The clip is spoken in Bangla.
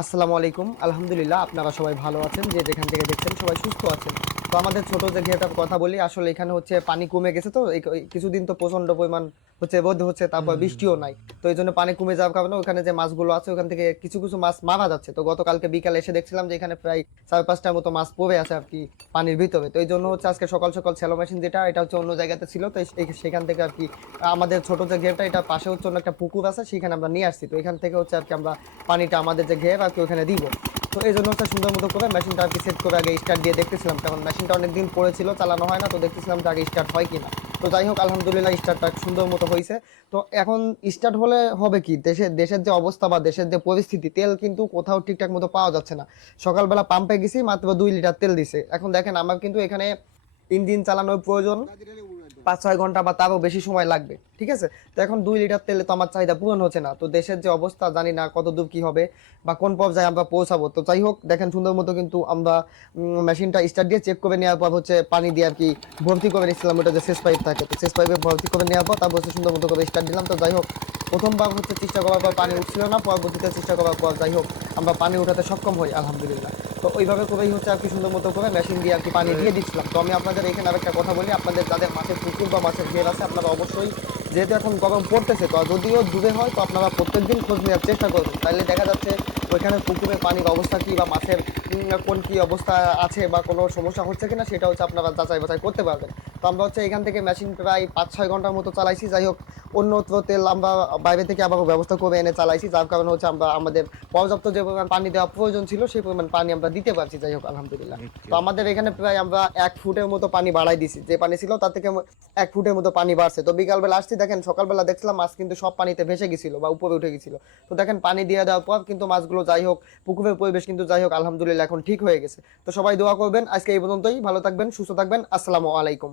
আসসালামু আলাইকুম। আলহামদুলিল্লাহ আপনারা সবাই ভালো আছেন। যে যেখান থেকে দেখছেন সবাই সুস্থ আছেন। তো আমাদের ছোট যে ঘেরটার কথা বলি, আসলে এখানে হচ্ছে পানি কমে গেছে, তো এই কিছুদিন তো প্রচন্ড পরিমাণ হচ্ছে রোদ হচ্ছে, তারপর হুম, বৃষ্টিও নাই। তো এইজন্য পানি কমে যাওয়ার কারণে ওখানে যে মাছগুলো আছে ওখান থেকে কিছু, কিছু মাছ মারা যাচ্ছে। তো গতকালকে বিকালে এসে দেখছিলাম যে এখানে প্রায় ৪-৫ টার মতো মাছ পড়ে আছে আরকি পানির ভিতরে। তো এইজন্য হচ্ছে আজকে সকাল, সকাল শ্যালো মেশিন যেটা এটা হচ্ছে অন্য জায়গাতে ছিল। তো সেখান থেকে আরকি আমাদের ছোট যে ঘেরটা এটার পাশে হচ্ছে অন্য একটা পুকুর আছে, সেখানে আমরা নিয়ে আসছি। তো এখান থেকে হচ্ছে আরকি আমরা পানিটা আমাদের যে ঘের আরকি ওখানে দিব। তো এইজন্য হচ্ছে সুন্দর মতো করে মেশিনটা আরকি সেট করে আগে স্টার্ট দিয়ে দেখতেছিলাম। কারণ মেশিনটা অনেকদিন পড়েছিল, চালানো হয় না। তো দেখতেছিলাম যে আগে স্টার্ট হয় কিনা। তো যাই হোক আলহামদুলিল্লাহ স্টার্টটা সুন্দর মতো হইছে। তো এখন স্টার্ট হলে হবে কি, দেশের যে অবস্থা বা দেশের যে পরিস্থিতি, তেল কিন্তু কোথাও ঠিকঠাক মতো পাওয়া যাচ্ছে না। সকালবেলা পাম্পে গেছি, মাত্র ২ লিটার তেল দিছে। এখন দেখেন আমার কিন্তু এখানে ইঞ্জিন চালানোর প্রয়োজন ৫-৬ ঘন্টা বা তারও বেশি সময় লাগবে। ঠিক আছে? তো এখন ২ লিটার তেলে তো আমার চাহিদা পূরণ হচ্ছে না। তো দেশের যে অবস্থা জানি না কতদূর কি হবে বা কোন পর্যায়ে আমরা পৌঁছাবো। তো যাই হোক দেখেন সুন্দর মতো কিন্তু আমরা মেশিনটা স্টার্ট দিয়ে চেক করে নেওয়ার পর হচ্ছে পানি দিয়ে আরকি ভর্তি করে নিচ্ছিলাম, ওটা যে সেচ পাইপ থাকে। তো সেচ পাইপে ভর্তি করে নেওয়ার পর তারপর হচ্ছে সুন্দর মতো করে স্টার্ট দিলাম। তো যাই হোক ১ম বার হচ্ছে চেষ্টা করার পর পানি উঠছিল না। পরবর্তীতে চেষ্টা করার পর যাই হোক আমরা পানি উঠাতে সক্ষম হই আলহামদুলিল্লাহ। তো ওইভাবে করেই হচ্ছে আরকি সুন্দর মতো করে মেশিন দিয়ে আরকি পানি দিয়ে দিচ্ছিলাম। তো আমি আপনাদের এখানে আরেকটা কথা বলি, আপনাদের যাদের মাছের পুকুর বা মাছের ঘের আছে আপনারা অবশ্যই, যেহেতু এখন গরম পড়তেছে, তো যদিও দূরে হয় তো আপনারা প্রত্যেকদিন খোঁজ নেওয়ার চেষ্টা করবেন। তাইলে দেখা যাচ্ছে ওইখানে পুকুরের পানির অবস্থা কি বা মাছের কোন কি অবস্থা আছে বা কোনো সমস্যা হচ্ছে কিনা সেটা হচ্ছে আপনারা যাচাই বাছাই করতে পারবেন। তো আমরা হচ্ছে এখান থেকে মেশিন প্রায় ৫-৬ ঘন্টার মতো চালাইছি। যাই হোক অন্যত্র তেল আমরা বাইরে থেকে আবার ব্যবস্থা করে এনে চালাইছি। যার কারণে হচ্ছে আমরা আমাদের পর্যাপ্ত যে পরিমাণ পানি দেওয়া প্রয়োজন ছিল সেই পরিমাণ পানি আমরা দিতে পারছি। যাই হোক আলহামদুলিল্লাহ। ওকে, তো ওকে। আমাদের এখানে প্রায় আমরা ১ ফুটের মতো পানি বাড়াই দিছি। যে পানি ছিল তার থেকে ১ ফুটের মতো পানি বাড়ছে। তো বিকালবেলা আসছি, দেখেন সকালবেলা দেখছিলাম মাছ কিন্তু সব পানিতে ভেসে গেছিল বা উপরে উঠে গেছিল। তো দেখেন পানি দিয়ে দেওয়ার পর কিন্তু মাছগুলো যাই হোক, পুকুরের পরিবেশ কিন্তু যাই হোক আলহামদুলিল্লাহ এখন ঠিক হয়ে গেছে। তো সবাই দোয়া করবেন। আজকে এই পর্যন্তই। ভালো থাকবেন, সুস্থ থাকবেন। আসসালামু আলাইকুম।